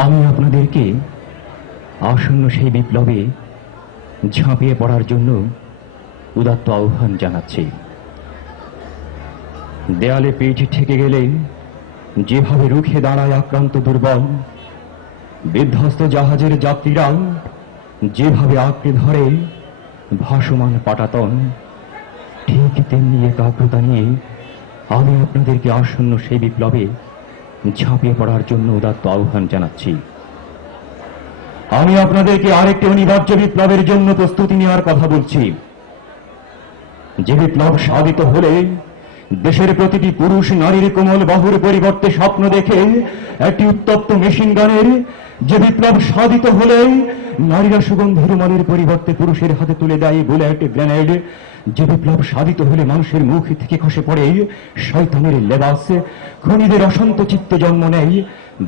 আমি আপনাদেরকে আসন্ন সেই বিপ্লবে ঝাঁপিয়ে পড়ার জন্য উদাত্ত আহ্বান জানাচ্ছি। দেয়ালে পিঠ ঠেকে গেলে যেভাবে রুখে দাঁড়ায় আক্রান্ত দুর্বল, বিধ্বস্ত জাহাজের যাত্রীরা যেভাবে আঁকড়ে ধরে ভাসমান পাটাতন, ঠিক তেমনি একাগ্রতা নিয়ে আমি আপনাদেরকে আসন্ন সেই বিপ্লবে ঝাঁপিয়ে পড়ার জন্য উদাত্ত আহ্বান জানাচ্ছি। আমি আপনাদেরকে আরেকটি অনিবার্য বিপ্লবের জন্য প্রস্তুতি নেওয়ার কথা বলছি। যে বিপ্লব সাধিত হলে দেশের প্রতিটি পুরুষ নারীর কোমল বাহুর পরিবর্তে স্বপ্ন দেখে একটি উত্তপ্ত মেশিন গানের, যে বিপ্লব সাধিত হলে নারীরা সুগন্ধি রুমালের পরিবর্তে পুরুষের হাতে তুলে দেয় বুলেট গ্রেনেড, যে বিপ্লব সাধিত হলে মানুষের মুখ থেকে খসে পড়ে শয়তানের লেবাস, খুনিদের অশান্ত চিত্তে জন্ম নেয়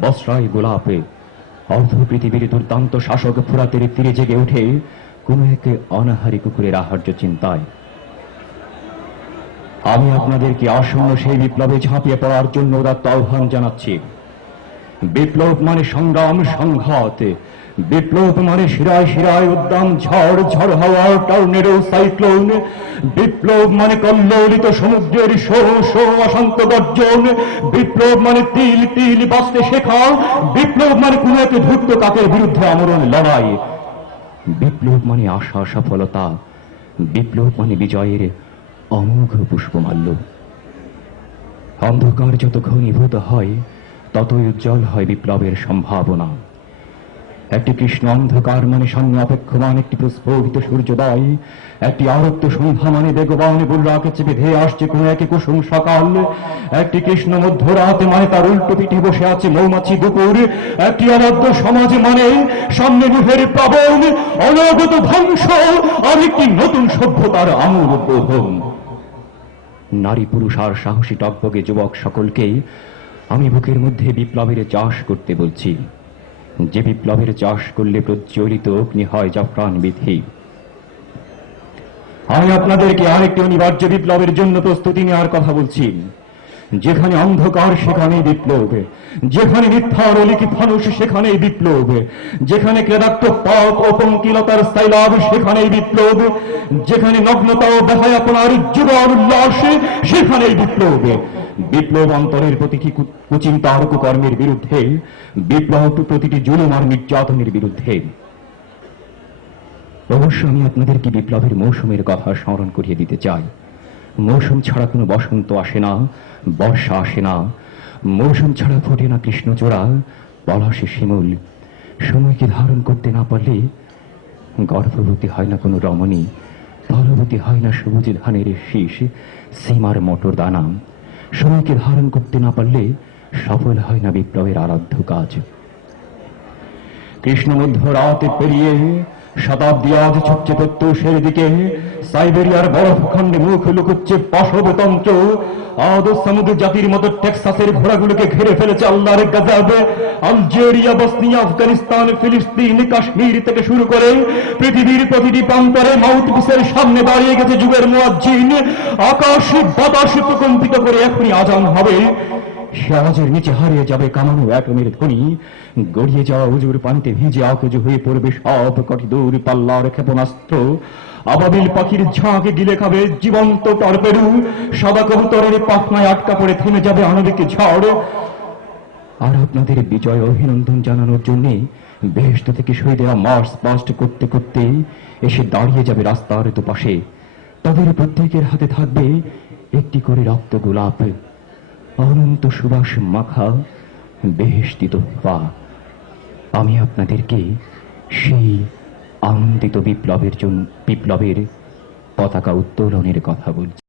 বস্ত্রায় গোলাপে, অর্ধ পৃথিবীর দুর্দান্ত শাসক ফুরাতের তীরে জেগে ওঠে কোন এক অনাহারী কুকুরের আহার্য চিন্তায়। আমি আপনাদেরকে আসন্ন সেই বিপ্লবে ঝাঁপিয়ে পড়ার জন্য উদাত্ত আহ্বান জানাচ্ছি। বিপ্লব মানে সংগ্রাম, সংঘাত। বিপ্লব মানে শিরায় শিরায় উদ্দাম ঝড়, ঝড় হাওয়া, টর্নেডো, সাইক্লোন। বিপ্লব মানে কল্লোলিত সমুদ্রের শো শো অশান্ত গর্জন। বিপ্লব মানে তিল তিল বাঁচতে শেখা। বিপ্লব মানে কোন এক ধূর্ত কাকের বিরুদ্ধে আমরণ লড়াই। বিপ্লব মানে আশা, সফলতা। বিপ্লব মানে বিজয়ের অমোঘ পুষ্পমাল্য। অন্ধকার যত ঘনীভূত হয় ততই উজ্জ্বল হয় বিপ্লবের সম্ভাবনা। একটি কৃষ্ণ অন্ধকার মানে সামনে অপেক্ষমান একটি প্রস্ফুটিত সূর্যোদয়। একটি আরক্ত সন্ধ্যা মানে বেগবান বুল্লাকে চেপে ধেয়ে আসছে কোন এক কুসুম সকাল। একটি কৃষ্ণ মধ্যরাত মানে তার উল্টো পিঠে বসে আছে মৌমাছি দুপুর। একটি আবদ্ধ সমাজ মানে সামনে মুখের প্লাবন, অনাগত ধ্বংস, আর একটি নতুন সভ্যতার আমূল উদ্বোধন। নারী পুরুষ আর সাহসী টকবগে যুবক সকলকে আমি বুকের মধ্যে বিপ্লবের চাষ করতে বলছি। যে বিপ্লবের চাষ করলে প্রজ্বলিত অগ্নি হয় জাফরান বিধি। আমি আপনাদেরকে আরেকটি অনিবার্য বিপ্লবের জন্য প্রস্তুতি নেওয়ার কথা বলছি। যেখানে অন্ধকার সেখানেই বিপ্লব, যেখানে মিথ্যার অলিখিত ফানুষ সেখানেই বিপ্লব, যেখানে ক্লেদাক্ত পাপ ও পঙ্কিলতার সাইলাব সেখানেই বিপ্লব, যেখানে নগ্নতা ও বেহায়াপনার যুগল উল্লাস সেখানেই বিপ্লব। বিপ্লব অন্তরের প্রতিটি কুচিন্তা আর কুকর্মের বিরুদ্ধে, বিপ্লব প্রতিটি জুলুম আর নির্যাতনের বিরুদ্ধে। অবশ্য আমি আপনাদেরকে বিপ্লবের মৌসুমের কথা স্মরণ করিয়ে দিতে চাই। মৌসুম ছাড়া কোনো বসন্ত আসে না, বর্ষা আসে না। মৌসুম ছাড়া ফোটে না কৃষ্ণচূড়া, পলাশে শিমুল। সময়কে ধারণ করতে না পারলে গর্ভবতী হয় না কোনো রমণী, ফলবতী হয় না সবুজ ধানের শীষ, সীমার মটর দানা। সময়কে ধারণ করতে না পারলে সফল হয় না বিপ্লবের আরাধ্য কাজ। কৃষ্ণ মধ্য রাতে পেরিয়ে শতাব্দী আজ ছুটছে প্রত্যুষের দিকে। সাইবেরিয়ার বরফখণ্ডে মুখ লুকুচ্ছে পাশবতন্ত্র। আদ সামুদ জাতির মতো টেক্সাসের ঘোড়াগুলোকে ঘিরে ফেলেছে আল্লাহর গজব। আলজেরিয়া, বসনিয়া, আফগানিস্তান, ফিলিস্তিন, কাশ্মীর থেকে শুরু করে পৃথিবীর প্রতিটি প্রান্তরে মাউথপিসের সামনে দাঁড়িয়ে গেছে যুগের মুয়াজ্জিন। আকাশ বাতাস প্রকম্পিত করে এখনই আজান হবে। সমাজের নিচে হারিয়ে যাবে কামানো অ্যাটমের ধ্বনি। গড়িয়ে যাওয়া উজুর পানিতে ভিজে আকুজ হয়ে পড়বে সব কটি দূর পাল্লার ক্ষেপণাস্ত্র। আবাবিল পাখির ঝাঁকে গিলে খাবে জীবন্ত টর্পেডো। সাদা কবুতরের পাখনায় আটকা পড়ে থেমে যাবে আণবিক ঝড়। আর আপনাদের বিজয় অভিনন্দন জানানোর জন্য বেহেশত থেকে শহীদেরা মার্চ পাস্ট করতে করতে এসে দাঁড়িয়ে যাবে রাস্তার দুপাশে। তাদের প্রত্যেকের হাতে থাকবে একটি করে রক্ত গোলাপ, অনন্ত সুবাস মাখা বেহেশতি তোহফা। আমি আপনাদেরকে সেই আনন্দিত বিপ্লবের পতাকা উত্তোলনের কথা বলছি।